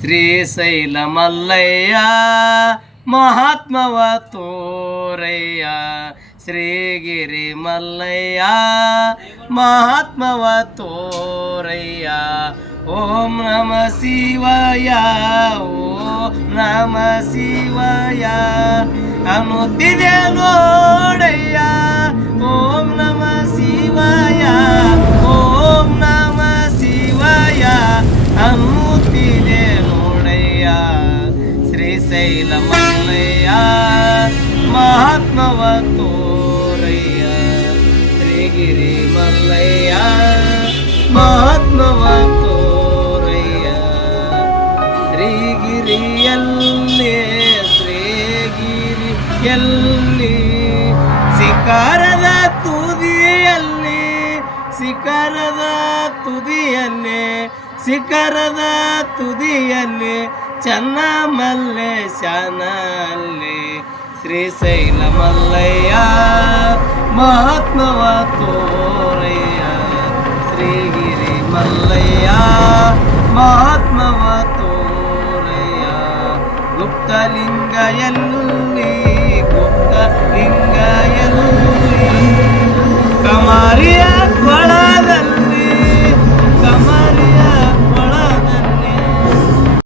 ಶ್ರೀಶೈಲ ಮಲ್ಲಯ್ಯ ಮಹಾತ್ಮವ ತೋರಯ್ಯ ಶ್ರೀಗಿರಿ ಮಲ್ಲಯ್ಯ ಮಹಾತ್ಮವ ತೋರಯ್ಯ ಓಂ ನಮ ಶಿವಾಯ ಓಂ ನಮ ಶಿವಾಯ ಅನ್ನುತ್ತಿದೆ ನೋಡಯ್ಯ ಓಂ ನಮ ಶಿವಾಯ ಓಂ ನಮ ಶಿವಾಯ ಅನ್ನುತ್ತಿದೆ ನೋಡಯ್ಯ ಶ್ರೀಶೈಲ ಮಲ್ಲಯ್ಯ ಮಹಾತ್ಮವ ತೋರಯ್ಯ ಶ್ರೀಗಿರಿ ಮಲ್ಲಯ್ಯ ಮಹಾತ್ಮವ ತೋರಯ್ಯ ಶ್ರೀಗಿರಿಯಲ್ಲಿ ಶ್ರೀಗಿರಿಯಲ್ಲಿ ಶಿಖರದ ತುದಿಯಲ್ಲಿ ಶಿಖರದ ತುದಿಯಲ್ಲಿ ಶಿಖರದ ತುದಿಯಲ್ಲಿ ಚನ್ನ ಮಲ್ಲೇಶನಲ್ಲಿ ಶ್ರೀಶೈಲ ಮಲ್ಲಯ್ಯ ಮಹಾತ್ಮವ ತೋರಯ್ಯ ಶ್ರೀಗಿರಿ ಮಲ್ಲಯ್ಯ ಮಹಾತ್ಮವ ತೋರಯ್ಯ ಗುಪ್ತಲಿಂಗ ಎಲ್ಲಿ ಗುಪ್ತಲಿಂಗ ಎಲ್ಲಿ